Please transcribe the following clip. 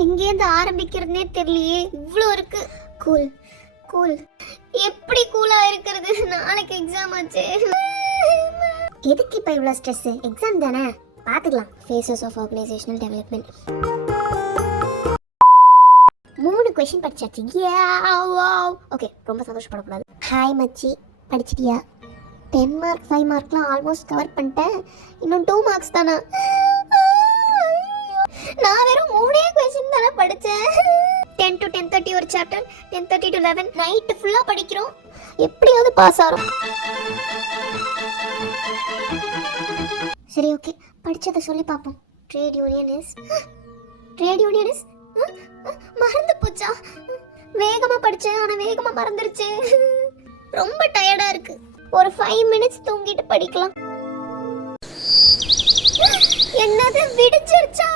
எங்கேருந்து ஆரம்பிக்கிறதுனே தெரியலையே, இவ்வளோ இருக்கு. கூல் கூல், எப்படி கூலா இருக்கிறது? நாளைக்கு எக்ஸாம் ஆச்சு. எதுக்கு இப்போ இவ்வளோ ஸ்ட்ரெஸ்? எக்ஸாம் தானே, பார்த்துக்கலாம். Phases of organisational development. 3 question படிச்சாச்சு. ஓகே, ரொம்ப சந்தோஷப்படக்கூடாது. ஹாய் மச்சி, படிச்சிட்டியா? 10 மார்க் 5 மார்க்லாம் ஆல்மோஸ்ட் கவர் பண்ணிட்டேன். இன்னும் 2 மார்க்ஸ் தானா? நான் வெறும் 3 கொஸ்டின் தானே படித்தேன். 10 to 10:30 ஒரு சாப்டர், 10:30 to 11 நைட்டு ஃபுல்லாக படிக்கிறோம். எப்படியாவது பாஸ் ஆகிறோம். சரி, ஓகே, படிச்சதை சொல்லி பார்ப்போம். ட்ரேட் யூனியன் இஸ் மறந்து போச்சா? வேகமாக படித்தேன், ஆனால் வேகமாக மறந்துருச்சு. ரொம்ப டயர்டாக இருக்கு. ஒரு 5 மினிட்ஸ் தூங்கிட்டு படிக்கலாம். என்னது, விடிஞ்சிருச்சா?